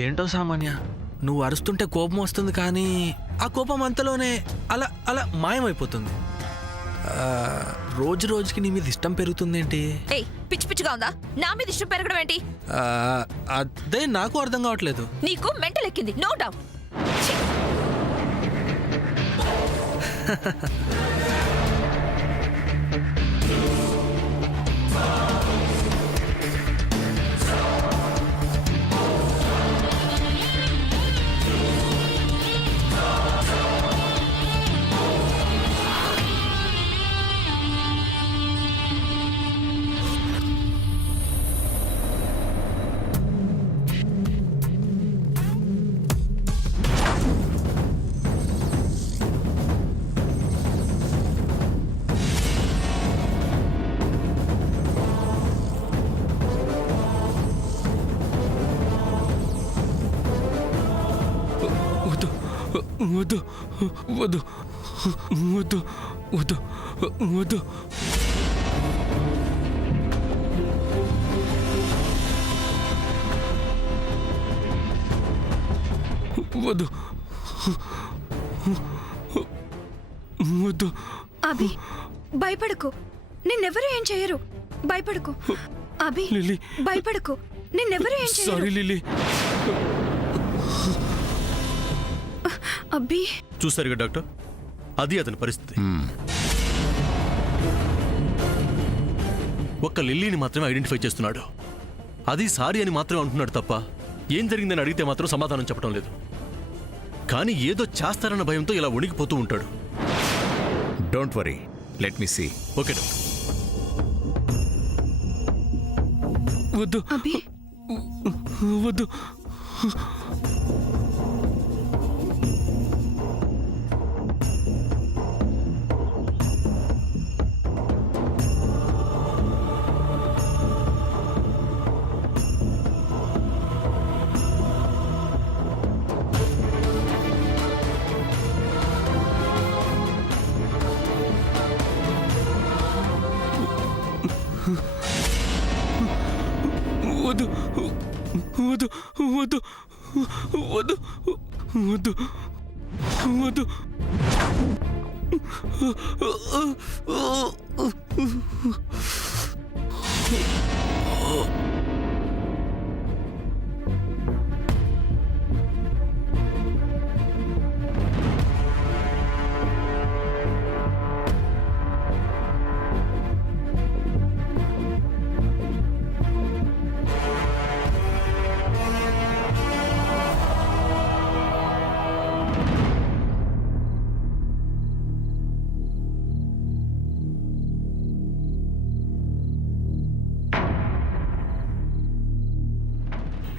అదేంటో సామాన్య, నువ్వు అరుస్తుంటే కోపం వస్తుంది, కానీ ఆ కోపం అంతలోనే అలా అలా మాయమైపోతుంది. రోజు రోజుకి నీ మీద ఇష్టం పెరుగుతుందేంటి? ఏయ్, పిచ్చి పిచ్చిగా ఉందా? నా మీద ఇష్టం పెరగడం ఏంటి? అదే నాకు అర్థం కావట్లేదు. నీకు మెంటల్ ఎక్కింది, నో డౌట్. వద్దు వద్దు వద్దు వద్దు వద్దు. వద్దు వద్దు. అభి, భయపడకు, నిన్నెవరూ ఏం చేయరు. భయపడకు అభి, లిల్లీ, భయపడకు, నిన్నెవరూ ఏం చేయరు. Sorry lily. అబ్బి, చూసారుగా డాక్టర్, అది అతని పరిస్థితి. ఒక్క లిల్లీని మాత్రమే ఐడెంటిఫై చేస్తున్నాడు. అది సారీ అని మాత్రమే అంటున్నాడు తప్ప ఏం జరిగిందని అడిగితే మాత్రం సమాధానం చెప్పడం లేదు. కానీ ఏదో చేస్తారన్న భయంతో ఇలా వణికిపోతూ ఉంటాడు. Don't worry, let me see. Okay doctor. వద్దు అభి, వద్దు. వద్దు వద్దు వద్దు వద్దు వద్దు వద్దు.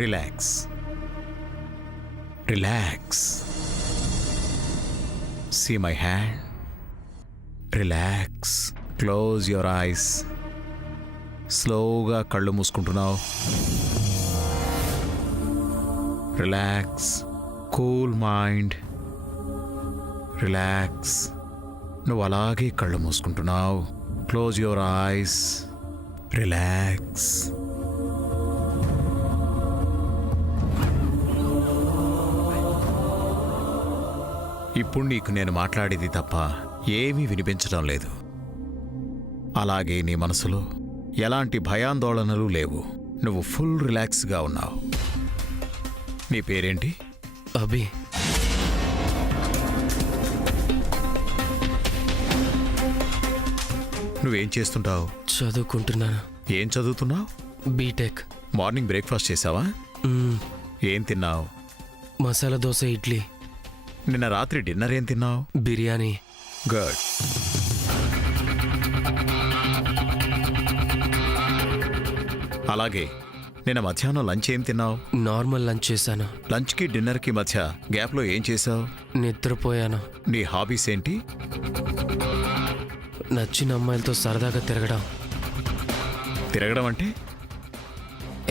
Relax, relax. See my hand. Relax. Close your eyes. స్లోగా కళ్ళు మూసుకుంటున్నావు. రిలాక్స్. Cool mind. రిలాక్స్. నువ్వు అలాగే కళ్ళు మూసుకుంటున్నావు. Close your eyes. రిలాక్స్. ఇప్పుడు నీకు నేను మాట్లాడేది తప్ప ఏమీ వినిపించడం లేదు. అలాగే నీ మనసులో ఎలాంటి భయాందోళనలు లేవు. నువ్వు ఫుల్ రిలాక్స్గా ఉన్నావు. నీ పేరేంటి? అభి. నువ్వేం చేస్తుంటావు? చదువుకుంటున్నాను. ఏం చదువుతున్నావు? బీటెక్. మార్నింగ్ బ్రేక్ఫాస్ట్ చేసావా? ఏం తిన్నావు? మసాలా దోశ, ఇడ్లీ. నిన్న రాత్రి డిన్నర్ ఏం తిన్నావు? బిర్యానీ. గుడ్. అలాగే నిన్న మధ్యాహ్నం లంచ్ ఏం తిన్నావు? నార్మల్ లంచ్ చేశాను. లంచ్కి డిన్నర్కి మధ్య గ్యాప్లో ఏం చేసావు? నిద్రపోయాను. నీ హాబీస్ ఏంటి? నచ్చిన అమ్మాయిలతో సరదాగా తిరగడం. తిరగడం అంటే?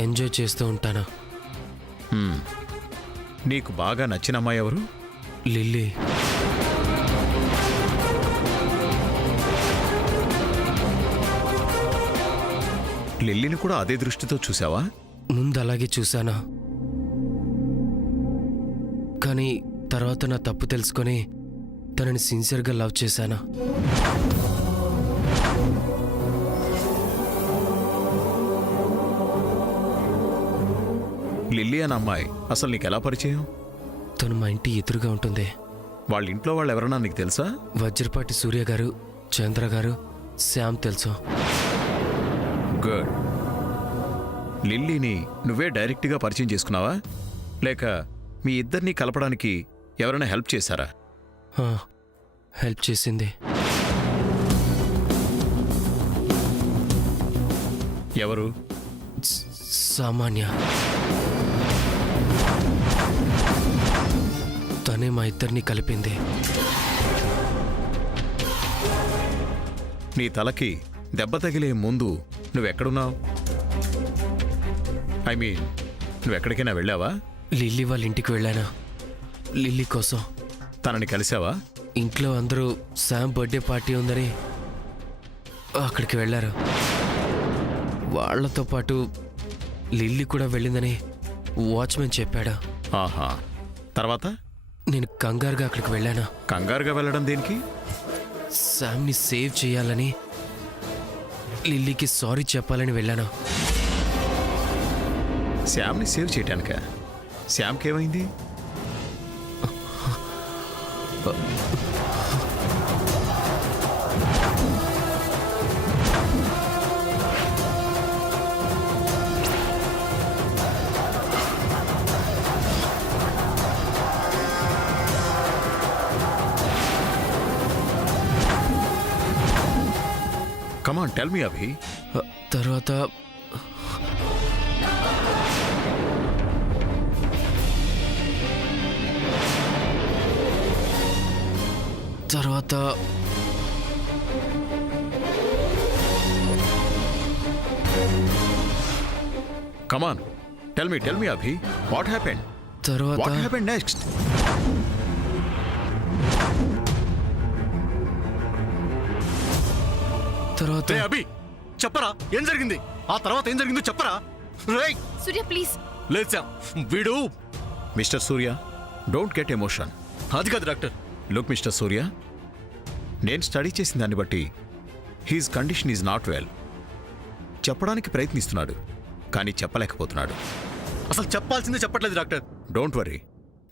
ఎంజాయ్ చేస్తూ ఉంటాను. నీకు బాగా నచ్చిన అమ్మాయి ఎవరు? లిల్లీ. లిల్లీని కూడా అదే దృష్టితో చూసావా? ముందు అలాగే చూశాను. కానీ తర్వాత నా తప్పు తెలుసుకొని తనని సిన్సియర్గా లవ్ చేశాను. లిల్లీ అన్న అమ్మాయి అసలు నీకెలా పరిచయం? తను మా ఇంటి ఎదురుగా ఉంటుంది. వాళ్ళ ఇంట్లో వాళ్ళు ఎవరన్నా నీకు తెలుసా? వజ్రపాటి సూర్య గారు, చంద్ర గారు, శ్యామ్ తెలుసు. గుడ్. లిల్లీని నువ్వే డైరెక్ట్గా పరిచయం చేసుకున్నావా, లేక మీ ఇద్దరినీ కలపడానికి ఎవరైనా హెల్ప్ చేశారా? ఆ, హెల్ప్ చేసింది. ఎవరు? సామాన్య. తనే మా ఇద్దరిని కలిపింది. నీ తలకి దెబ్బ తగిలే ముందు నువ్వెక్కడున్నావు? ఐ మీన్, నువ్వెక్కడికైనా వెళ్ళావా? లిల్లీ వాళ్ళ ఇంటికి వెళ్ళాను. లిల్లీ కోసం. తనని కలిసావా? ఇంట్లో అందరూ శామ్ బర్త్డే పార్టీ ఉందని అక్కడికి వెళ్ళారు. వాళ్లతో పాటు లిల్లీ కూడా వెళ్ళిందని వాచ్మెన్ చెప్పాడు. ఆహా. తర్వాత? నేను కంగారుగా అక్కడికి వెళ్ళాను. కంగారుగా వెళ్ళడం దేనికి? శామ్ని సేవ్ చేయాలని, లిల్లీకి సారీ చెప్పాలని వెళ్ళాను. శ్యామ్ని సేవ్ చేయటానిక? శ్యామ్కేమైంది? కమాన్ టెల్ మీ అభి. తర్వాత come on tell me Abhi. What happened? What happened next? తర్వాత రే అభి, చెప్పరా ఏం జరిగింది? ఆ తర్వాత ఏం జరిగిందో చెప్పరా. రేయ్ సూర్య ప్లీజ్. లేదు శ్యామ్, వీడు. Mister Surya, don't get emotion. అది కాదు డాక్టర్. లుక్ మిస్టర్ సూర్య, నేను స్టడీ చేసిన దాన్ని బట్టి his condition is not well. చెప్పడానికి ప్రయత్నిస్తున్నాడు, కానీ చెప్పలేకపోతున్నాడు. అసలు చెప్పాల్సిందే చెప్పట్లేదు డాక్టర్. డోంట్ వరీ,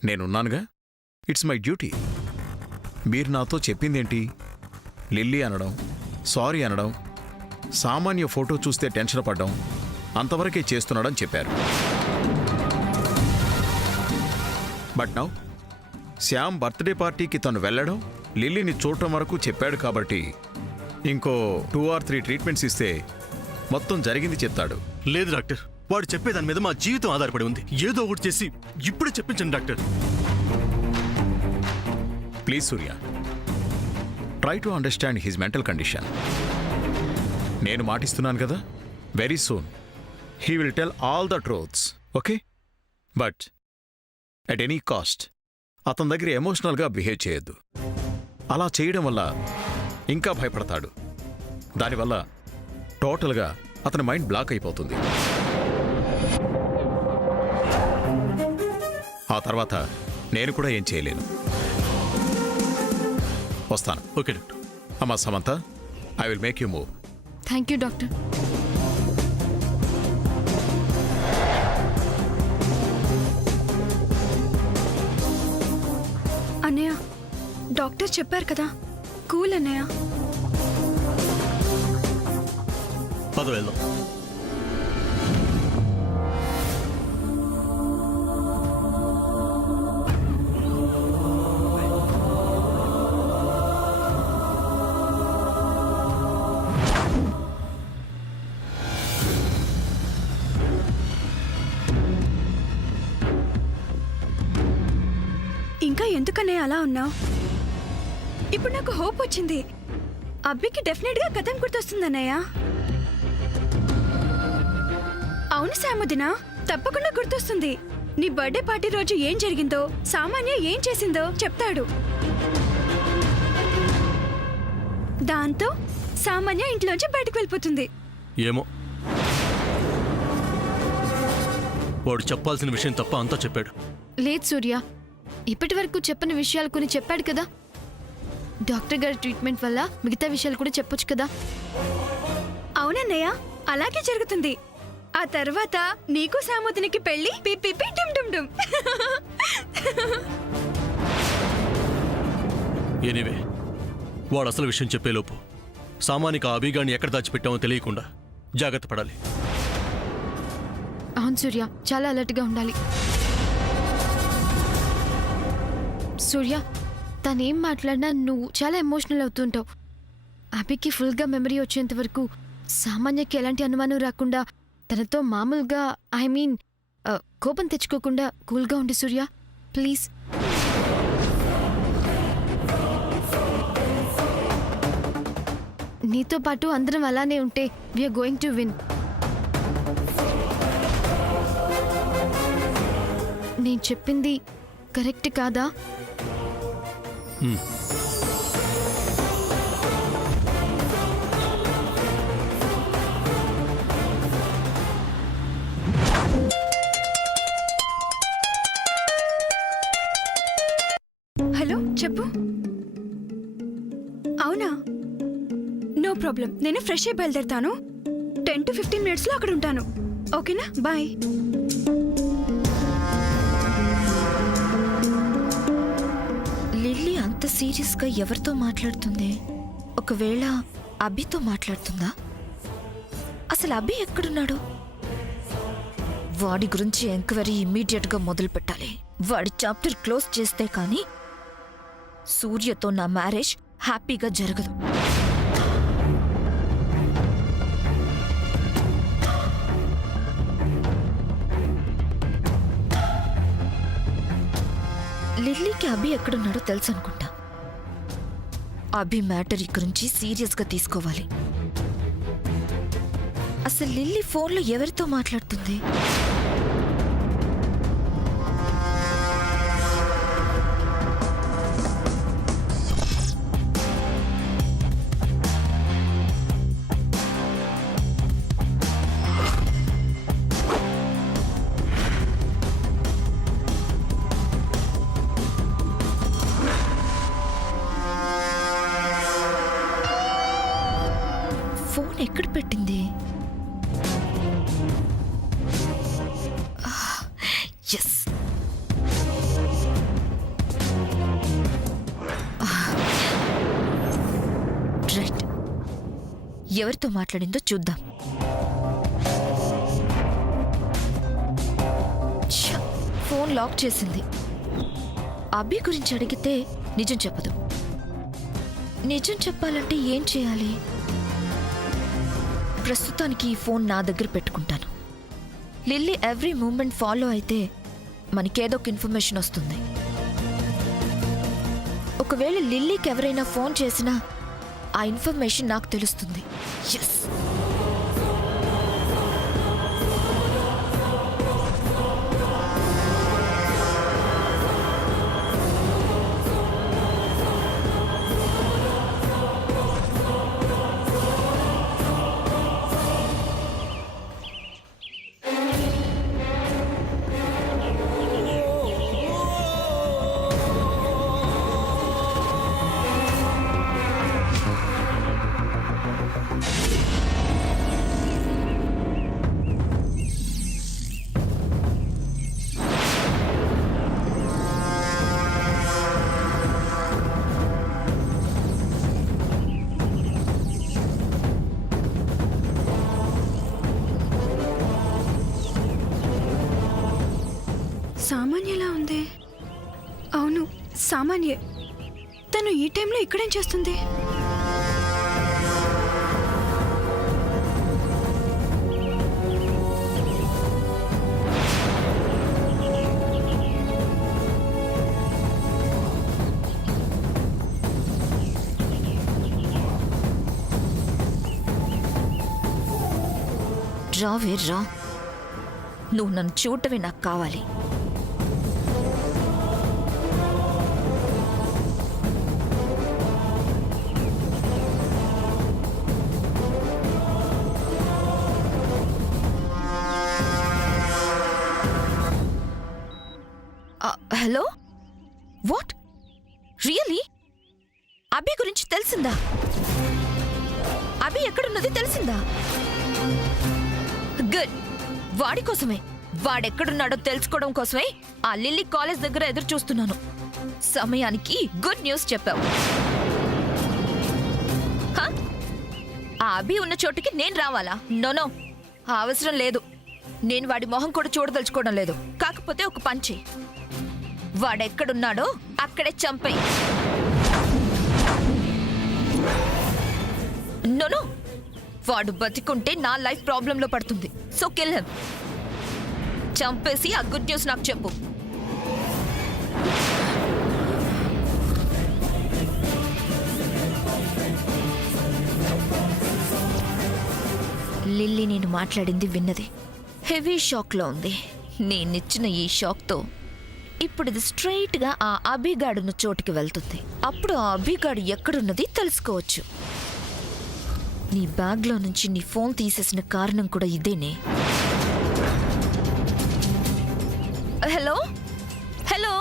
నేనున్నానుగా. It's my duty. మీరు నాతో చెప్పిందేంటి? లిల్లీ అనడం, సారీ అనడం, సామాన్య ఫోటో చూస్తే టెన్షన్ పడ్డం, అంతవరకే చేస్తున్నాడని చెప్పారు. బట్ నౌ శ్యామ్ బర్త్డే పార్టీకి తను వెళ్ళడం, లిల్లీని చూడటం వరకు చెప్పాడు కాబట్టి ఇంకో 2 or 3 ట్రీట్మెంట్స్ ఇస్తే మొత్తం జరిగింది చెప్తాడు. లేదు డాక్టర్, వాడు చెప్పేదాని మీద మా జీవితం ఆధారపడి ఉంది. ఏదో ఒకటి చేసి ఇప్పుడే చెప్పించండి doctor. Please Surya, try to understand his mental condition. నేను మాటిస్తున్నాను కదా, very soon he will tell all the truths, okay? But at any cost అతని దగ్గర ఎమోషనల్గా బిహేవ్ చేయొద్దు. అలా చేయడం వల్ల ఇంకా భయపడతాడు. దానివల్ల టోటల్గా అతని మైండ్ బ్లాక్ అయిపోతుంది. ఆ తర్వాత నేను కూడా ఏం చేయలేను. వస్తాను. Okay doctor. అమ్మా Samantha, I will make you move. Thank you doctor. అన్నయ్య, డాక్టర్ చెప్పారు కదా, కూల్ అన్నయ్య. పద వెళ్దాం. ఇంకా ఎందుకనే అలా ఉన్నావు? ఇప్పుడు నాకు హోప్ వచ్చింది. అబ్బికి డెఫినెట్ గా కథం గుర్తొస్తుందన్నయ్య. అవును సాముదినా, తప్పకుండా గుర్తొస్తుంది. నీ బర్త్డే పార్టీ రోజు ఏం జరిగిందో, సామాన్య ఏం చేసిందో చెప్తాడు. దాంతో సామాన్య ఇంట్లోంచి బయటకు వెళ్ళిపోతుంది. ఏమో, వాడు చెప్పాల్సిన విషయం తప్ప అంతా చెప్పాడు. లేదు సూర్య, ఇప్పటి వరకు చెప్పని విషయాలు కొన్ని చెప్పాడు కదా. డాక్టర్ గారి ట్రీట్మెంట్ వల్ల మిగతా విషయాలు కూడా చెప్పొచ్చు కదా. అవునన్నయ్య, అలాగే జరుగుతుంది. ఆ తర్వాత నీకు సామోదినికి పెళ్లి పిపి డుమ్ డుమ్ డుమ్. ఎనీవే, వాడు అసలు విషయం చెప్పేలోపు సామానిక ఆ అభిగాన్ని ఎక్కడ దాచిపెట్టామో తెలియకుండా జాగ్రత్త పడాలి. అవును సూర్య, చాలా అలర్ట్గా ఉండాలి. సూర్య, తనేం మాట్లాడినా నువ్వు చాలా ఎమోషనల్ అవుతుంటావు. అభికి ఫుల్గా మెమరీ వచ్చేంత వరకు సామాన్యకి ఎలాంటి అనుమానం రాకుండా తనతో మామూలుగా కోపం తెచ్చుకోకుండా కూల్గా ఉండి సూర్య, ప్లీజ్. నీతో పాటు అందరం అలానే ఉంటే వీఆర్ గోయింగ్ టు విన్. నేను చెప్పింది కరెక్ట్ కాదా? హలో, చెప్పు. అవునా, నో ప్రాబ్లం. నేను ఫ్రెష్ అయి బయలుదేరుతాను. 10 to 15 minutes లో అక్కడ ఉంటాను. ఓకేనా? బాయ్. లిల్లీ అంత సీరియస్గా ఎవరితో మాట్లాడుతుంది? ఒకవేళ అభితో మాట్లాడుతుందా? అసలు అభి ఎక్కడున్నాడు? వాడి గురించి ఎంక్వైరీ ఇమ్మీడియట్గా మొదలు పెట్టాలి. వాడి చాప్టర్ క్లోజ్ చేస్తే కానీ సూర్యతో నా మ్యారేజ్ హ్యాపీగా జరగదు. లిల్లీకి అభి ఎక్కడున్నాడో తెలుసు అనుకుంటా. అభి మ్యాటర్ గురించి సీరియస్గా తీసుకోవాలి. అసలు లిల్లీ ఫోన్లో ఎవరితో మాట్లాడుతుంది? ఫోన్ ఎక్కడ పెట్టింది? Yes, right. ఎవరితో మాట్లాడిందో చూద్దాం. ఛ, ఫోన్ లాక్ చేసింది. అభి గురించి అడిగితే నిజం చెప్పదు. నిజం చెప్పాలంటే ఏం చేయాలి? ప్రస్తుతానికి ఈ ఫోన్ నా దగ్గర పెట్టుకుంటాను. లిల్లీ ఎవ్రీ మూమెంట్ ఫాలో అయితే మనకేదో ఒక ఇన్ఫర్మేషన్ వస్తుంది. ఒకవేళ లిల్లీకి ఎవరైనా ఫోన్ చేసినా ఆ ఇన్ఫర్మేషన్ నాకు తెలుస్తుంది. ఎస్, సామాన్యలా ఉంది. అవును, సామాన్యే. తను ఈ టైంలో ఇక్కడేం చేస్తుంది? రావే రా, నువ్వు నన్ను చూడటమే నాకు కావాలి. Hello, what really? అభి గురించి తెలిసిందా? అభి ఎక్కడున్నది తెలిసిందా? గుడ్. వాడి కోసమే, వాడెక్కడున్నాడో తెలుసుకోవడం కోసమే ఆ లిల్లీ కాలేజ్ దగ్గర ఎదురు చూస్తున్నాను. సమయానికి గుడ్ న్యూస్ చెప్పావు. హ? ఆ అభి ఉన్న చోటుకి నేను రావాలా? నో, అవసరం లేదు. నేను వాడి మొహం కూడా చూడదలుచుకోవడం లేదు. కాకపోతే ఒక పంచి, వాడెక్కడున్నాడో అక్కడే చంపేయి. నో, వాడు బతికుంటే నా లైఫ్ ప్రాబ్లంలో పడుతుంది. So kill him. చంపేసి ఆ గుడ్ న్యూస్ నాకు చెప్పు. లిల్లీ నేను మాట్లాడింది విన్నది. హెవీ షాక్లో ఉంది. నేనిచ్చిన ఈ షాక్తో ఇప్పుడు ఇది స్ట్రైట్గా ఆ అభిగాడున్న చోటుకి వెళ్తుంది. అప్పుడు ఆ అభిగాడు ఎక్కడున్నది తెలుసుకోవచ్చు. నీ బ్యాగ్లో నుంచి నీ ఫోన్ తీసేసిన కారణం కూడా ఇదేనే. Hello hello.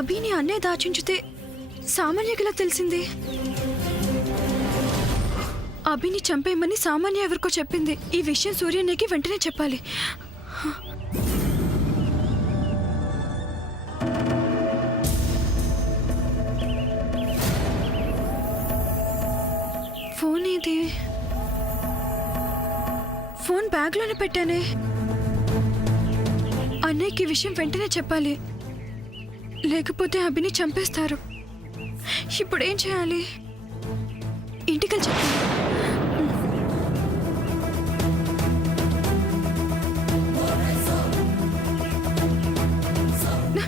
అభిని అన్నయ్య దాచుంచితే సామాన్యకిలా తెలిసింది. అభిని చంపేయమని సామాన్య ఎవరికో చెప్పింది. ఈ విషయం సూర్యన్నయ్యకి వెంటనే చెప్పాలి. ఫోన్ ఏది? ఫోన్ బ్యాగ్లోనే పెట్టానే. అన్నయ్యకి ఈ విషయం వెంటనే చెప్పాలి, లేకపోతే అభిని చంపేస్తారు. ఇప్పుడు ఏం చేయాలి? ఇంటికి చెప్పాలి.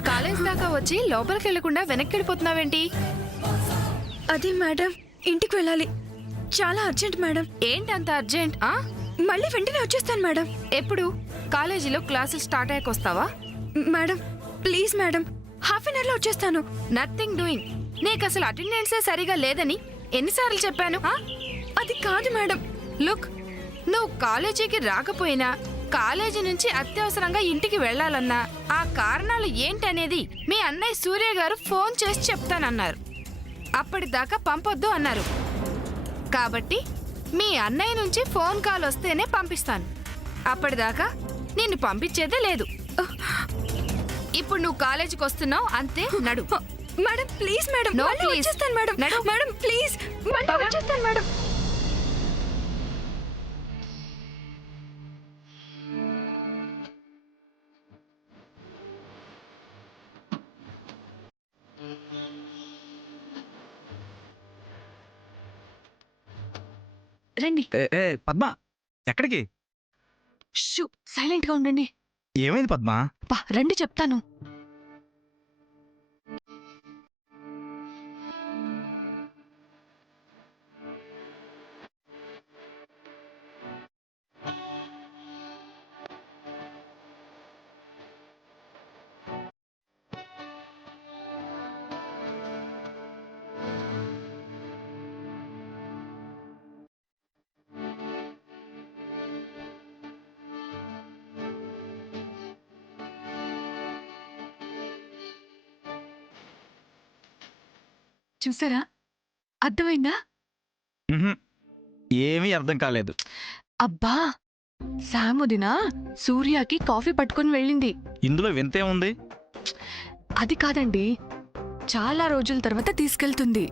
కాలేజ్ దాకా వచ్చి లోపలికి వెళ్లకుండా వెనక్కి వెళ్ళిపోతున్నావేంటి? అదే మేడం, ఇంటికి వెళ్ళాలి. చాలా అర్జెంట్ మేడం. ఏంటి అంత అర్జెంట్? మళ్ళీ వెంటనే వచ్చేస్తాను మేడం. ఎప్పుడు? కాలేజీలో క్లాసులు స్టార్ట్ అయ్యాక వస్తావా? Madam please madam, half an అవర్లో వచ్చేస్తాను. Nothing doing. నీకు అసలు అటెండెన్సే సరిగా లేదని ఎన్నిసార్లు చెప్పాను? అది కాదు మేడం. లుక్, నువ్వు కాలేజీకి రాకపోయినా కాలేజీ నుంచి అత్యవసరంగా ఇంటికి వెళ్లాలన్నా ఆ కారణాలు ఏంటనేది మీ అన్నయ్య సూర్య గారు ఫోన్ చేసి చెప్తానన్నారు. అప్పటిదాకా పంపొద్దు అన్నారు. కాబట్టి మీ అన్నయ్య నుంచి ఫోన్ కాల్ వస్తేనే పంపిస్తాను. అప్పటిదాకా నిన్ను పంపించేదే లేదు. ఇప్పుడు నువ్వు కాలేజీకి వస్తున్నావు అంతే. నడు. Madam please madam. No, మళ్ళీ please. వచ్చేస్తాను మేడం. నడు. మేడం ప్లీజ్ మళ్ళీ వచ్చేస్తాను మేడం. రండి. పద్మ, ఎక్కడికి? సైలెంట్ గా ఉండండి. ఏమైంది పద్మ? రండి చెప్తాను. చూసారా? అర్థమైందా? ఏమీ అర్థం కాలేదు. అబ్బా, శాముదిన సూర్యకి కాఫీ పట్టుకొని వెళ్ళింది. ఇందులో వింతే ఉంది. అది కాదండి, చాలా రోజుల తర్వాత తీసుకెళ్తుంది.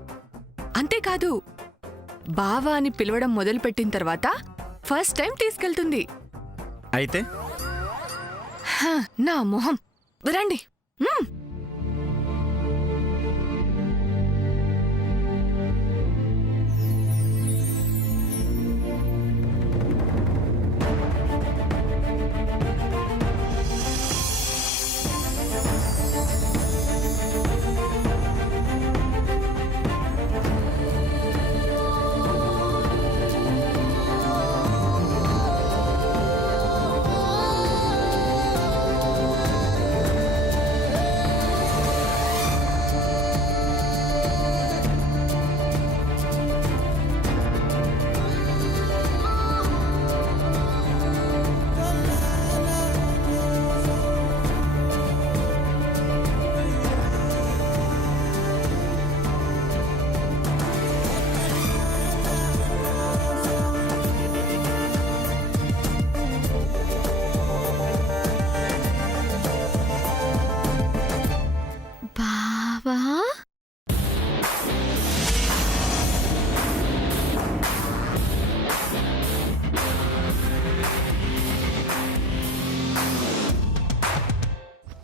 అంతేకాదు, బావా అని పిలవడం మొదలుపెట్టిన తర్వాత ఫస్ట్ టైం తీసుకెళ్తుంది. అయితే నా మొహం. రండి.